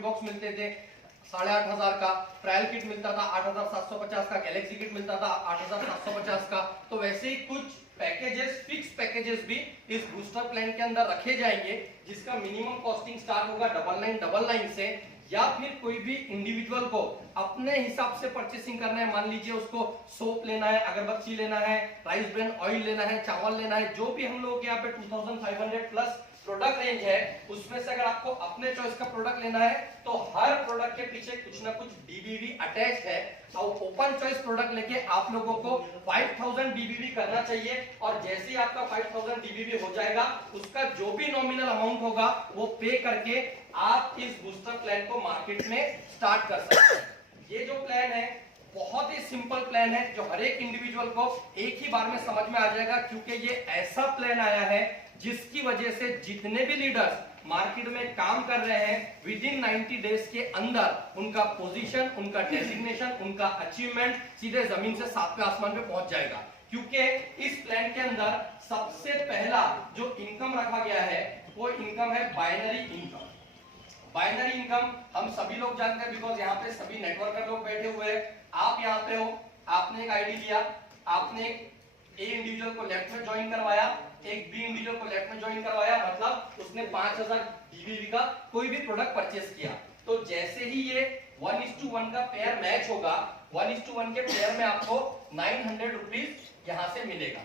Trophy box मिलते थे 8,500 का, ट्रायल किट मिलता था 8,750 का, गैलेक्सी किट मिलता था 8,750 का। तो वैसे ही कुछ पैकेजेस, फिक्स पैकेजेस भी इस बूस्टर प्लान के अंदर रखे जाएंगे, जिसका मिनिमम कॉस्टिंग स्टार्ट होगा 9999 से। या फिर कोई भी इंडिविजुअल को अपने हिसाब से परचेसिंग करना है, मान लीजिए उसको सोप लेना है, अगरबत्ती लेना है, राइस ब्रांड ऑयल लेना है, चावल लेना है, जो भी हम लोग यहाँ पे 2500 प्लस प्रोडक्ट रेंज है, उसमें से अगर आपको अपने चॉइस का प्रोडक्ट लेना है तो हर प्रोडक्ट के पीछे कुछ ना कुछ डीबीवी अटैच है। और ओपन चॉइस प्रोडक्ट लेके आप लोगों को 5000 डीबीवी करना चाहिए, और जैसे ही आपका 5000 डीबीवी हो जाएगा, उसका जो भी नॉमिनल अमाउंट होगा वो पे करके आप इस बूस्टर प्लान को मार्केट में स्टार्ट कर सकते हैं। ये जो प्लान है बहुत ही सिंपल प्लान है, जो हर एक इंडिविजुअल को एक ही बार में समझ में आ जाएगा, क्योंकि ये ऐसा प्लान आया है जिसकी वजह से जितने भी लीडर्स मार्केट में काम कर रहे हैं, विद इन 90 डेज के अंदर उनका पोजीशन, उनका डेजिग्नेशन, उनका अचीवमेंट सीधे जमीन से सातवें आसमान पे पहुंच जाएगा। क्योंकि इस प्लान के अंदर सबसे पहला जो इनकम रखा गया है वो इनकम है बाइनरी इनकम। बाइनरी इनकम हम सभी लोग जानते हैं, बिकॉज यहाँ पे सभी नेटवर्कर लोग बैठे हुए हैं। आप यहाँ पे हो, आपने एक आईडी लिया, आपने ए इंडिविजुअल को लेफ्ट में ज्वाइन करवाया, एक बी इंडिविजुअल को लेफ्ट में ज्वाइन करवाया, मतलब उसने 5000 डीबीवी का कोई भी प्रोडक्ट परचेस किया। तो जैसे ही ये 1:1 का पेयर मैच होगा, 1:1 के पेयर में आपको 900 रुपीज यहाँ से मिलेगा,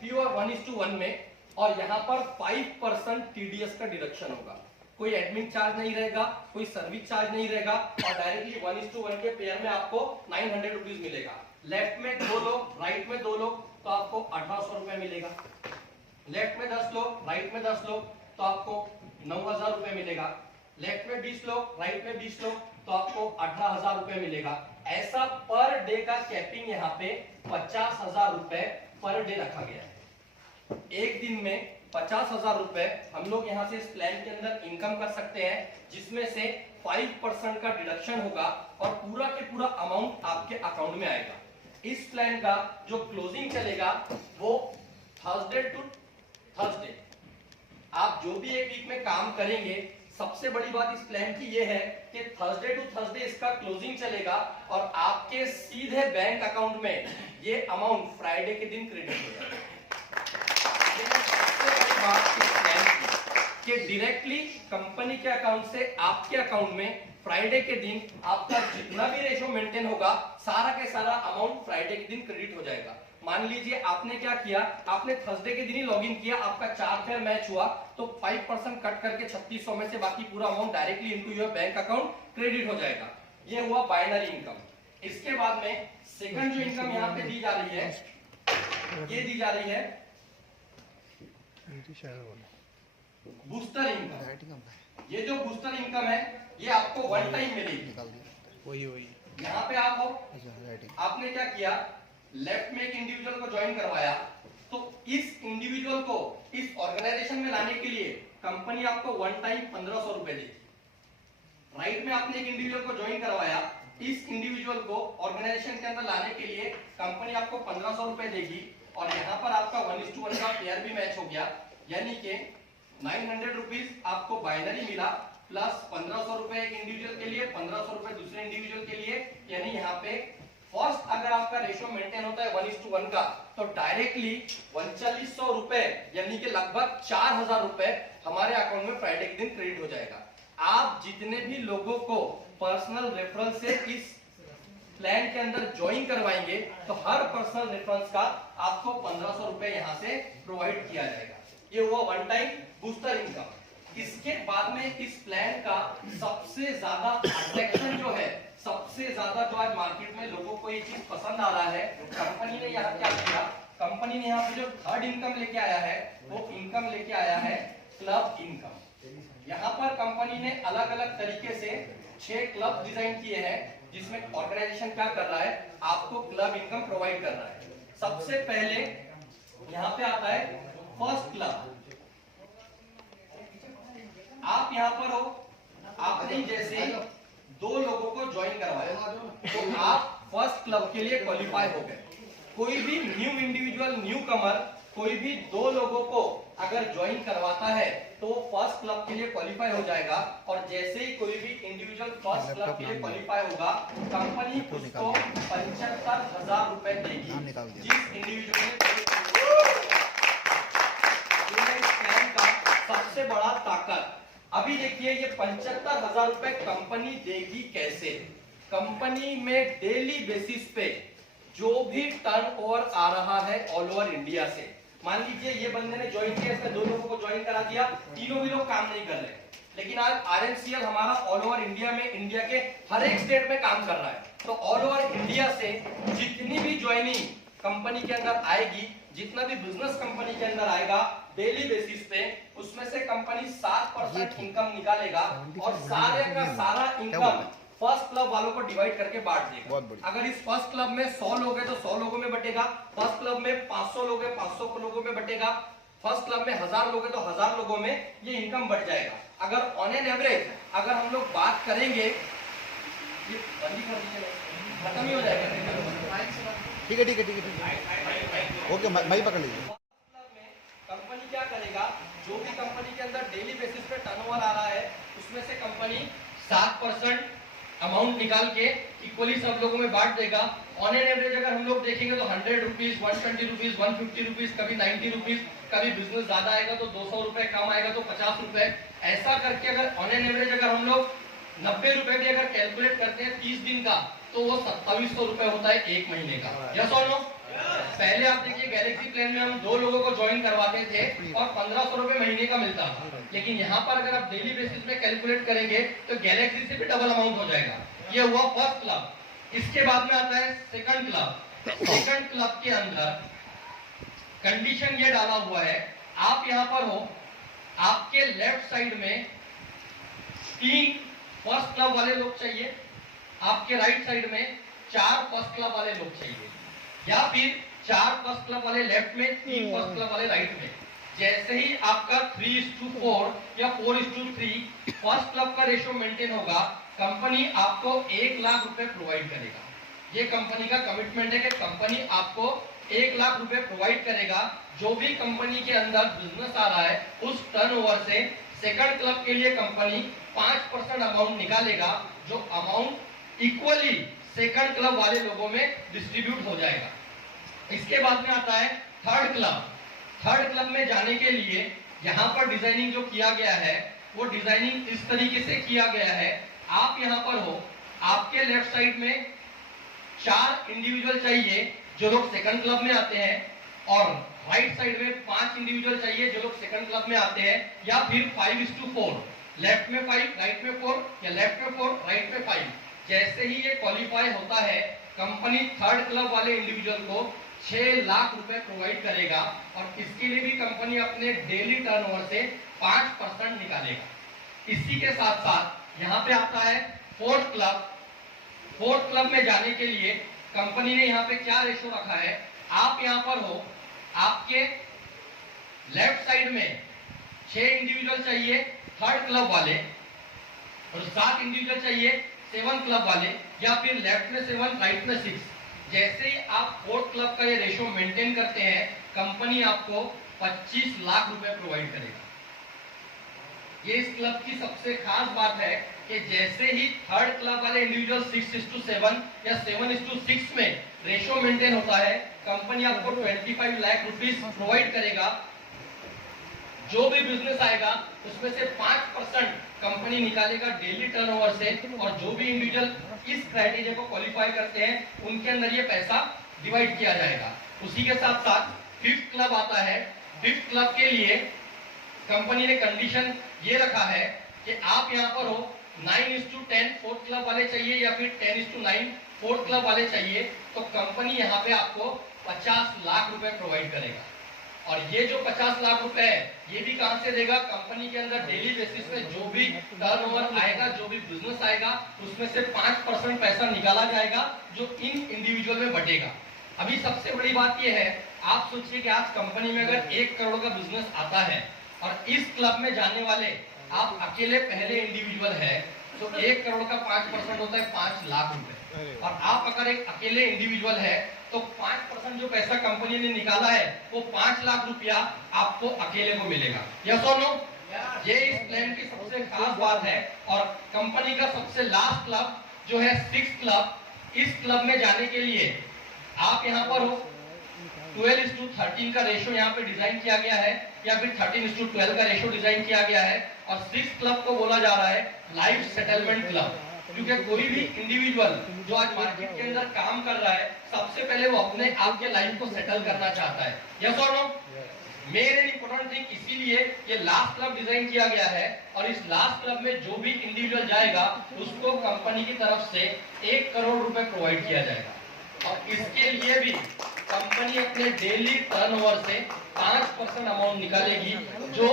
प्योर 1:1 में। और यहाँ पर 5% टीडीएस का डिडक्शन होगा, कोई एडमिन चार्ज नहीं रहेगा, कोई सर्विस चार्ज नहीं रहेगा, और डायरेक्टली 1:1 के पेयर में आपको 900 रुपीज मिलेगा। लेफ्ट में 2 लोग, राइट में 2 लोग, तो आपको 1800 रुपए मिलेगा। लेफ्ट में 10 लोग, राइट में 10 लोग, तो आपको 9000 रुपए मिलेगा। लेफ्ट में 20 लोग, राइट में 20 लोग, तो आपको 18000 रुपए मिलेगा। ऐसा पर डे का कैपिंग यहाँ पे 50000 रुपए पर डे रखा गया है। एक दिन में 50000 रुपए हम लोग यहाँ से इस प्लान के अंदर इनकम कर सकते हैं, जिसमें से 5% का डिडक्शन होगा और पूरा के पूरा अमाउंट आपके अकाउंट में आएगा। इस प्लान का जो क्लोजिंग चलेगा वो थर्सडे टू थर्सडे। आप जो भी एक वीक में काम करेंगे, सबसे बड़ी बात इस प्लान की ये है कि थर्सडे टू थर्सडे इसका क्लोजिंग चलेगा और आपके सीधे बैंक अकाउंट में ये अमाउंट फ्राइडे के दिन क्रेडिट हो जाएगा। कि डायरेक्टली कंपनी के अकाउंट से आपके अकाउंट में फ्राइडे के दिन आपका जितना भी रेशो मेंटेन होगा, सारा के सारा अमाउंट फ्राइडे के दिन क्रेडिट हो जाएगा। मान लीजिए आपने क्या किया, आपने थर्सडे के दिन ही लॉगिन किया, आपका 4 फेयर मैच हुआ, तो 5% कट करके 3600 में से बाकी पूरा amount directly into your bank account credit हो जाएगा। ये हुआ बाइनरी इनकम। इसके बाद में सेकंड जो इनकम यहाँ पे दी जा रही है, ये दी जा रही है बूस्टर इनकम। ये जो बूस्टर इनकम है ये आपको वन टाइम मिलेगी। वही यहाँ पे आप हो, आपने क्या किया, लेफ्ट में एक इंडिविजुअल को ज्वाइन करवाया, तो इस इंडिविजुअल को इस ऑर्गेनाइजेशन में लाने के लिए कंपनी आपको वन टाइम 1500 रुपए देगी। राइट में आपने एक इंडिविजुअल को ज्वाइन करवाया, इस इंडिविजुअल को ऑर्गेनाइजेशन के अंदर लाने के लिए कंपनी आपको 1500 रुपए देगी, और यहाँ पर आपका 1:1 का पेयर भी मैच हो गया, यानी कि 900 रुपीज आपको बाइनरी मिला, प्लस 1500 रुपए एक इंडिविजुअल के लिए, 1500 रुपए दूसरे इंडिविजुअल के लिए। यानी यहाँ पे फर्स्ट अगर आपका रेशियो मेंटेन होता है 1:1 का, तो डायरेक्टली 3900 रुपए यानी कि लगभग 4000 रुपए हमारे अकाउंट में फ्राइडे के दिन क्रेडिट हो जाएगा। आप जितने भी लोगों को पर्सनल रेफरल से इस प्लान के अंदर ज्वाइन करवाएंगे, तो हर पर्सनल रेफरेंस का आपको 1500 रुपए यहाँ से प्रोवाइड किया जाएगा। ये हुआ वन टाइम बूस्टर इनकम। इसके बाद में इस प्लान का सबसे ज्यादा अट्रैक्शन जो है, सबसे ज्यादा जो आज मार्केट में लोगों को ये चीज पसंद आ रहा है, कंपनी ने यहाँ क्या किया, कंपनी ने यहाँ पे जो थर्ड इनकम लेके आया है वो इनकम लेके आया है क्लब इनकम। यहाँ पर कंपनी ने अलग अलग तरीके से 6 क्लब डिजाइन किए हैं, जिसमें ऑर्गेनाइजेशन क्या कर रहा है, आपको क्लब इनकम प्रोवाइड कर रहा है। सबसे पहले यहाँ पे आता है फर्स्ट क्लब। आप यहाँ पर हो, आपने जैसे 2 लोगों को ज्वाइन करवाया, तो आप फर्स्ट क्लब के लिए क्वालिफाई हो गए। कोई भी न्यू इंडिविजुअल, न्यू कमर कोई भी 2 लोगों को अगर ज्वाइन करवाता है तो वो फर्स्ट क्लब के लिए क्वालिफाई हो जाएगा, और जैसे ही कोई भी इंडिविजुअल फर्स्ट क्लब के लिए क्वालिफाई होगा, कंपनी उसको 75,000 रुपए देगी। जिस इंडिविजुअल प्लान का सबसे बड़ा ताकत, अभी देखिए ये 75,000 रुपए कंपनी देगी कैसे। कंपनी में डेली बेसिस पे जो भी टर्नओवर आ रहा है ऑल ओवर इंडिया से, मान लीजिए ये बंदे ने ज्वाइन किया, इसने 2 लोगों को ज्वाइन करा दिया, तीनों भी लोग काम नहीं कर रहे, लेकिन आज आरएनसीएल हमारा ऑल ओवर इंडिया में, इंडिया के हर एक स्टेट में काम कर रहा है। तो ऑल ओवर इंडिया से जितनी भी ज्वाइनिंग कंपनी के अंदर आएगी, जितना भी बिजनेस कंपनी के अंदर आएगा डेली बेसिस पे, उसमें से कंपनी 7% इनकम निकालेगा, और सारे का सारा इनकम फर्स्ट क्लब वालों को डिवाइड करके बांट देगा। अगर इस फर्स्ट क्लब में 100 लोग हैं तो 100 लोगों में बटेगा, फर्स्ट क्लब में 500 लोग हैं 500 लोगों में बटेगा, फर्स्ट क्लब में 1000 लोग हैं तो 1000 लोगों में ये इनकम बढ़ जाएगा। अगर ऑन एन एवरेज अगर हम लोग बात करेंगे, ये बंदी कर दीजिए, खत्म ही हो जाएगा। ठीक है ओके, मैं पकड़ लीजिए। कंपनी क्या करेगा, जो भी कंपनी के अंदर डेली बेसिस पे टर्नओवर आ रहा है, उसमें से कंपनी 7% अमाउंट निकाल के इक्वली सब लोगों में बांट देगा। ऑन एन एवरेज अगर हम लोग देखेंगे तो 100 रुपीज, 120 रुपीज, 150 रुपीज, कभी 90 रुपीज, कभी बिजनेस ज्यादा आएगा तो 200 रुपए, कम आएगा तो 50 रुपए, ऐसा करके अगर ऑन एन एवरेज अगर हम लोग 90 रुपए भी अगर कैलकुलेट करते हैं 30 दिन का, तो वो 2700 रुपए होता है एक महीने का। यस और नो? पहले आप देखिए गैलेक्सी प्लान में हम 2 लोगों को ज्वाइन करवाते थे और 1500 रुपए महीने का मिलता था, लेकिन यहाँ पर अगर आप डेली बेसिस में कैलकुलेट करेंगे तो गैलेक्सी से भी डबल अमाउंट हो जाएगा। ये हुआ फर्स्ट क्लब। इसके बाद में आता है सेकंड क्लब। सेकंड क्लब के अंदर कंडीशन ये डाला हुआ है, आप यहाँ पर हो, आपके लेफ्ट साइड में 3 फर्स्ट क्लब वाले लोग चाहिए, आपके राइट साइड में 4 फर्स्ट क्लब वाले लोग चाहिए, या फिर 4 फर्स्ट क्लब वाले लेफ्ट में, 3 फर्स्ट क्लब वाले राइट में। जैसे ही आपका 3:4 या 4:3 फर्स्ट क्लब का रेशियो मेंटेन होगा, कंपनी आपको 1 लाख रुपए प्रोवाइड करेगा। ये कंपनी का कमिटमेंट है कि कंपनी आपको 1 लाख रुपए प्रोवाइड करेगा। जो भी कंपनी के अंदर बिजनेस आ रहा है उस टर्नओवर से सेकंड क्लब के लिए कंपनी 5% अमाउंट निकालेगा, जो अमाउंट इक्वली सेकंड क्लब वाले लोगों में डिस्ट्रीब्यूट हो जाएगा। इसके बाद में आता है थर्ड क्लब। थर्ड क्लब में जाने के लिए यहाँ पर डिजाइनिंग जो किया गया है वो डिजाइनिंग इस तरीके से किया गया है। आप यहाँ पर हो, आपके लेफ्ट साइड में 4 इंडिविजुअल चाहिए जो लोग सेकंड क्लब में आते हैं, और राइट साइड में 5 इंडिविजुअल चाहिए जो लोग सेकंड क्लब में आते हैं, या फिर 5:4, लेफ्ट में 5 राइट में 4, या लेफ्ट में 4 राइट में 5। जैसे ही ये क्वालिफाई होता है, कंपनी थर्ड क्लब वाले इंडिविजुअल को 6 लाख रुपए प्रोवाइड करेगा, और इसके लिए भी कंपनी अपने डेली टर्नओवर से 5% निकालेगा। इसी के साथ साथ यहाँ पे आता है फोर्थ क्लब। फोर्थ क्लब में जाने के लिए कंपनी ने यहाँ पे क्या रेशो रखा है, आप यहाँ पर हो, आपके लेफ्ट साइड में 6 इंडिविजुअल चाहिए थर्ड क्लब वाले, और 7 इंडिविजुअल चाहिए 7 क्लब वाले, या फिर लेफ्ट में 7 राइट में 6। जैसे ही आप फोर्थ क्लब का ये रेशो मेंटेन करते हैं, कंपनी आपको 25 लाख रुपए प्रोवाइड करेगा। ये इस क्लब की सबसे खास बात है कि जैसे ही थर्ड क्लब वाले इंडिविजुअल 6:7 या 7:6 में रेशो मेंटेन होता है, कंपनी आपको 25 लाख रुपीस प्रोवाइड करेगा। जो भी बिजनेस आएगा उसमें से 5% कंपनी निकालेगा डेली टर्नओवर से, और जो भी इंडिविजुअल इस क्राइटेरिया को क्वालिफाई करते हैं उनके अंदर ये पैसा डिवाइड किया जाएगा। उसी के साथ साथ फिफ्थ क्लब आता है। फिफ्थ क्लब के लिए कंपनी ने कंडीशन ये रखा है कि आप यहाँ पर हो, 9:10 फोर्थ क्लब वाले चाहिए, या फिर 10:9 फोर्थ क्लब वाले चाहिए, तो कंपनी यहाँ पे आपको 50 लाख रुपए प्रोवाइड करेगा। और ये जो 50 लाख रुपए है, ये भी कहां से देगा, कंपनी के अंदर डेली बेसिस पे जो भी टर्नओवर आएगा, जो भी बिजनेस आएगा, उसमें से 5% पैसा निकाला जाएगा जो इन इंडिविजुअल में बटेगा। अभी सबसे बड़ी बात ये है, आप सोचिए कि आज कंपनी में अगर 1 करोड़ का बिजनेस आता है और इस क्लब में जाने वाले आप अकेले पहले इंडिविजुअल है, तो 1 करोड़ का 5% होता है 5 लाख रुपए। और आप अगर एक अकेले इंडिविजुअल है तो 5% जो पैसा कंपनी ने निकाला है वो 5 लाख रुपया आपको अकेले को मिलेगा। यस और नो? ये इस प्लान की सबसे खास बात है। और कंपनी का सबसे लास्ट क्लब जो है 6 क्लब, इस क्लब में जाने के लिए आप यहाँ पर हो 12:13 का रेशो यहाँ पे डिजाइन किया गया है, या फिर 13:12 का रेशो डिजाइन किया गया है। और 6 क्लब को बोला जा रहा है लाइफ सेटलमेंट क्लब, क्योंकि कोई भी इंडिविजुअल जो आज मार्केट के अंदर काम कर रहा है सबसे पहले वो अपने आप के लाइफ को सेटल करना चाहता है। यस और no? Main and important thing, इसीलिए ये लास्ट क्लब डिजाइन किया गया है। और इस लास्ट क्लब में जो भी इंडिविजुअल जाएगा उसको कंपनी की तरफ से 1 करोड़ रुपए प्रोवाइड किया जाएगा। और इसके लिए भी कंपनी अपने डेली टर्नओवर से 5% अमाउंट निकालेगी, जो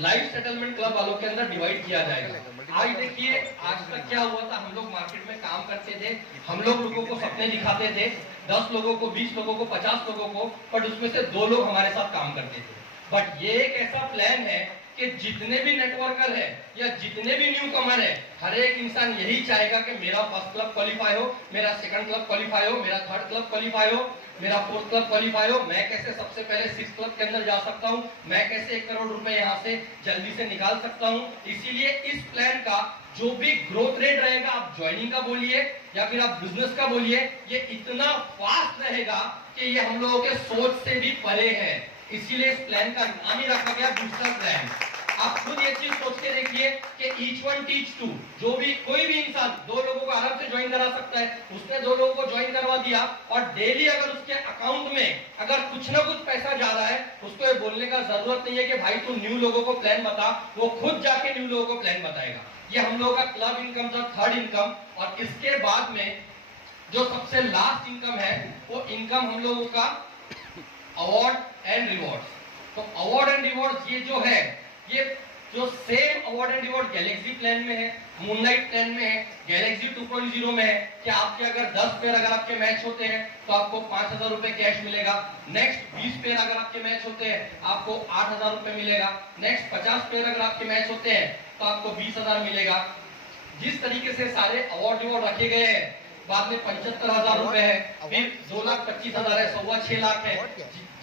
लाइफ सेटलमेंट क्लब वालों के अंदर डिवाइड किया जाएगा। आज देखिए, आज तक क्या हुआ था, हम लोग मार्केट में काम करते थे, हम लोगों को सपने दिखाते थे, 10 लोगों को, 20 लोगों को, 50 लोगों को, बट उसमें से 2 लोग हमारे साथ काम करते थे। बट ये एक ऐसा प्लान है कि जितने भी नेटवर्कर है या जितने भी न्यू कमर है, हर एक इंसान यही चाहेगा कि मेरा फर्स्ट क्लब क्वालिफाई हो, मेरा सेकंड क्लब क्वालिफाई हो, मेरा थर्ड क्लब क्वालिफाई हो, मेरा फोर्थ क्लब क्वालिफाई हो। मैं कैसे सबसे पहले 6 क्लब के अंदर जा सकता हूं, मैं कैसे 1 करोड़ रुपए यहाँ से जल्दी से निकाल सकता हूं। इसीलिए इस प्लान का जो भी ग्रोथ रेट रहेगा, आप ज्वाइनिंग का बोलिए या फिर आप बिजनेस का बोलिए, ये इतना फास्ट रहेगा कि ये हम लोगों के सोच से भी परे है। इसीलिए इस प्लान का नाम ही रखा गया बूस्टर प्लान। आप खुद ये चीज सोच के देखिए कि ईच वन टीच टू, जो भी कोई भी इंसान 2 लोगों को आराम से ज्वाइन करा सकता है। उसने 2 लोगों को ज्वाइन करवा दिया और डेली अगर उसके अकाउंट में अगर कुछ ना कुछ पैसा जा रहा है, उसको ये बोलने का जरूरत नहीं है कि भाई तू न्यू लोगों को प्लान बता, वो खुद जाके न्यू लोगों को प्लान बताएगा। ये हम लोगों का क्लब इनकम था, थर्ड इनकम। और इसके बाद में जो सबसे लास्ट इनकम है वो इनकम हम लोगों का अवार्ड एंड रिवॉर्ड्स। तो अवार्ड एंड रिवॉर्ड्स ये जो है, ये जो same award and reward Galaxy plan में है, मूनलाइट प्लान में है, गैलेक्सी 2.0 में है कि आपके अगर 10 पेयर अगर आपके मैच होते हैं तो आपको 5,000 रुपए कैश मिलेगा। नेक्स्ट 20 पेयर अगर आपके मैच होते हैं आपको 8,000 रुपए मिलेगा। नेक्स्ट 50 पेयर अगर आपके मैच होते हैं तो आपको 20,000 मिलेगा। जिस तरीके से सारे अवार्ड रिवॉर्ड रखे गए हैं, बाद में 75,000 रुपए है, फिर 2,25,000 है, 6.25 लाख है,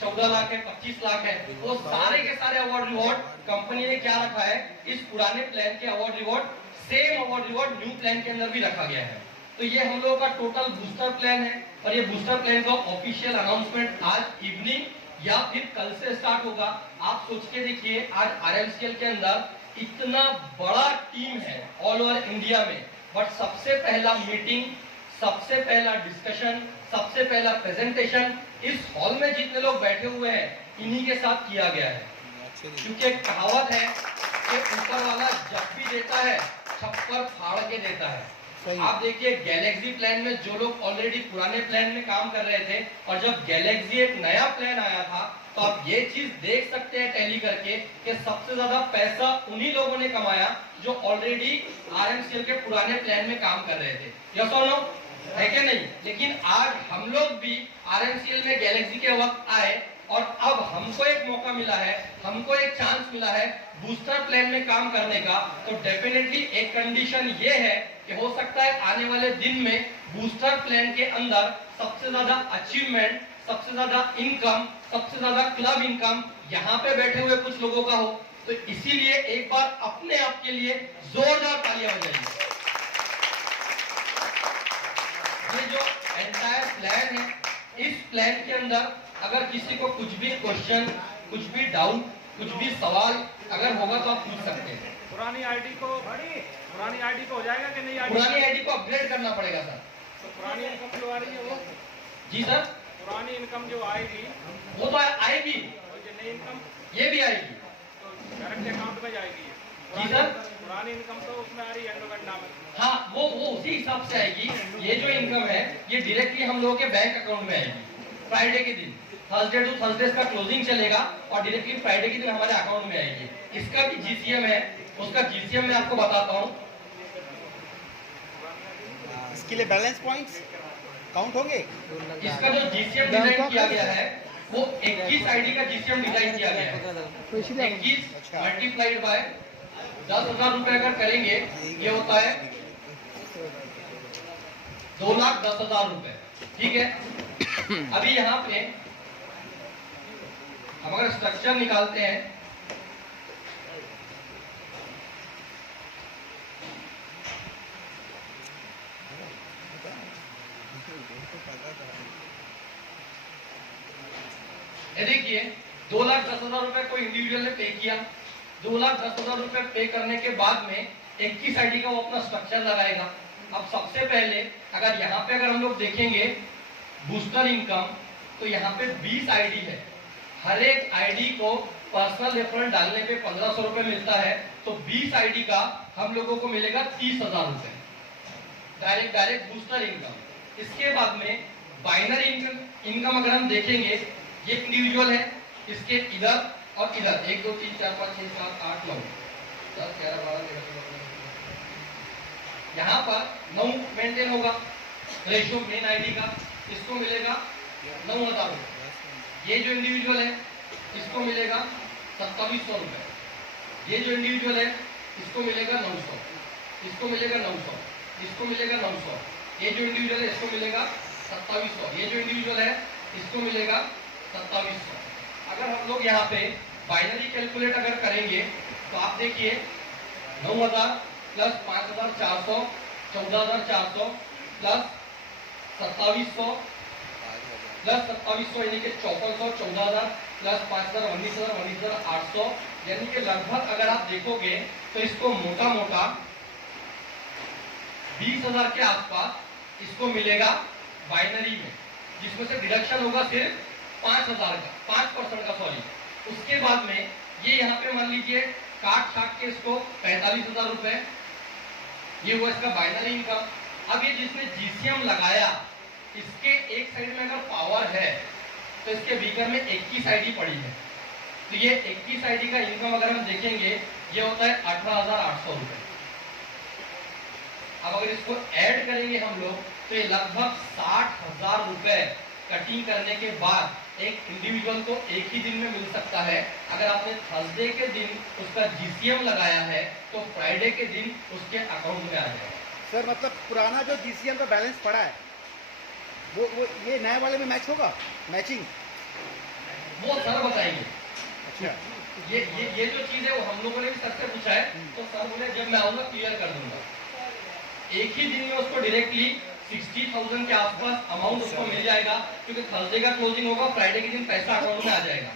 14 लाख है, 25 लाख है, वो सारे के सारे अवार्ड रिवॉर्ड कंपनी ने क्या रखा है, इस पुराने प्लान के award reward, same award reward new plan के अंदर भी रखा गया है। तो ये हम लोगों का टोटल बूस्टर प्लान है। और ये बूस्टर प्लान का ऑफिशियल अनाउंसमेंट आज इवनिंग या फिर कल से स्टार्ट होगा। आप सोच के देखिए, आज आरएमसीएल के अंदर इतना बड़ा टीम है ऑल ओवर इंडिया में, बट सबसे पहला मीटिंग, सबसे पहला डिस्कशन, सबसे पहला प्रेजेंटेशन इस हॉल में जितने लोग बैठे हुए हैं इन्हीं के साथ किया गया है। क्योंकि एक कहावत है कि ऊपर वाला जब भी देता है छप्पर फाड़ के देता है। आप देखिए, गैलेक्सी प्लान में जो लोग ऑलरेडी पुराने प्लान में काम कर रहे थे और जब गैलेक्सी एक नया प्लान आया था, तो आप ये चीज देख सकते हैं टैली करके कि सबसे ज्यादा पैसा उन्हीं लोगों ने कमाया जो ऑलरेडी आरएमसीएल के पुराने प्लान में काम कर रहे थे। यस और नो? है क्या नहीं? लेकिन आज हम लोग भी आरएमसीएल में गैलेक्सी के वक्त आए और अब हमको एक मौका मिला है, हमको एक चांस मिला है बूस्टर प्लान में काम करने का। तो डेफिनेटली एक कंडीशन ये है कि हो सकता है आने वाले दिन में बूस्टर प्लान के अंदर सबसे ज्यादा अचीवमेंट, सबसे ज्यादा इनकम, सबसे ज्यादा क्लब इनकम यहाँ पे बैठे हुए कुछ लोगों का हो। तो इसीलिए एक बार अपने आप के लिए जोरदार तालियां बजाइए। ये जो एंटायर प्लान है, इस प्लान के अंदर अगर किसी को कुछ भी क्वेश्चन, कुछ भी डाउट, कुछ भी सवाल अगर होगा तो आप पूछ सकते हैं। पुरानी आईडी को हो जाएगा कि नहीं? पुरानी आईडी को अपग्रेड करना पड़ेगा सर। तो पुरानी इनकम जो आ रही है वो? जी सर, पुरानी इनकम जो आएगी वो तो आएगी, और जो नई इनकम ये भी आएगी। तो डायरेक्ट अकाउंट में जाएगी। जी सर, पुरानी इनकम तो उसमें आ रही है एंडोमेंट नाम में। हाँ, वो उसी हिसाब से आएगी। ये जो इनकम है ये डायरेक्टली हम लोगों के बैंक अकाउंट में आएगी। फ्राइडे के दिन, थर्सडे टू थर्सडे का क्लोजिंग चलेगा और डायरेक्टली फ्राइडे के दिन हमारे अकाउंट में आएगी। इसका भी जीसीएम है, उसका जीसीएम मैं आपको बताता हूँ। इसके लिए बैलेंस पॉइंट्स काउंट होंगे। इसका जो जीसीएम डिजाइन किया गया है वो 21 आईडी का जीसीएम डिजाइन किया गया है। 21 मल्टीप्लाइड बाय 10,000 रुपए अगर करेंगे ये होता है 2,10,000 रुपए। ठीक है। अभी यहाँ पे हम अगर स्ट्रक्चर निकालते हैं, ये देखिए 2,10,000 रुपए कोई इंडिविजुअल ने पे किया। 2,10,000 रुपए पे करने के बाद में 21 आईडी का वो अपना स्ट्रक्चर लगाएगा। अब सबसे पहले अगर यहाँ पे अगर हम लोग देखेंगे बूस्टर इनकम, तो यहाँ पे 20 आईडी है। हर एक आईडी को पर्सनल रेफरल डालने पे 1,500 रुपए मिलता है, तो 20 आईडी का हम लोगों को मिलेगा 30,000 रुपए डायरेक्ट बूस्टर इनकम। इसके बाद में बाइनरी इनकम अगर हम देखेंगे, ये इंडिविजुअल है, इसके इधर और इधर 1 2 3 4 5 6 7 8 9 10 11 12 13 यहाँ पर 9 मेंटेन होगा रेशियो मेन आईडी का, इसको मिलेगा 9,000 रुपए। ये जो इंडिविजुअल है इसको मिलेगा 2700 रुपए। ये जो इंडिविजुअल है इसको मिलेगा 900, इसको मिलेगा 900, इसको मिलेगा 900। ये जो इंडिविजुअल है इसको मिलेगा 2700। ये जो इंडिविजुअल है इसको मिलेगा 2700। अगर हम लोग यहाँ पे बाइनरी कैलकुलेट अगर करेंगे तो आप देखिए 9,000 प्लस 5,400 14,400 प्लस 2700 प्लस 2700 यानी कि 5400 14,000 प्लस 5,000 19,000 19,800, यानी कि लगभग अगर आप देखोगे तो इसको मोटा मोटा 20,000 के आसपास इसको मिलेगा बाइनरी में, जिसमें से डिडक्शन होगा सिर्फ 5,000 का 5% का, सॉरी। उसके बाद में ये यहाँ पे मान लीजिए काट छाट के इसको 45,000 रुपए, ये हुआ इसका बाइनरी इनकम। अब ये जिसने जीसीएम लगाया, इसके एक साइड में अगर पावर है तो इसके बीकर में 21 आईडी पड़ी है, तो ये 21 आईडी का इनकम अगर हम देखेंगे ये होता है 18,800 रुपए। अब अगर इसको ऐड करेंगे हम लोग तो ये लगभग 60,000 रुपए कटिंग करने के बाद एक इंडिविजुअल को एक ही दिन में मिल सकता है। अगर आपने थर्सडे के दिन उसका जीसीएम लगाया है तो फ्राइडे के दिन उसके अकाउंट में आ जाएगा। सर मतलब पुराना जो जीसीएम का बैलेंस पड़ा है वो ये नए वाले में मैच होगा, मैचिंग? वो सर बताएंगे। अच्छा, ये जो चीज है वो हम लोगों ने भी सर से पूछा है, तो सर बोले जब मैं आऊंगा क्लियर कर दूंगा। एक ही दिन में उसको डायरेक्टली 60,000 के आसपास अमाउंट उसको मिल जाएगा, क्योंकि थर्सडे का क्लोजिंग होगा, फ्राइडे के दिन पैसा अकाउंट में आ जाएगा।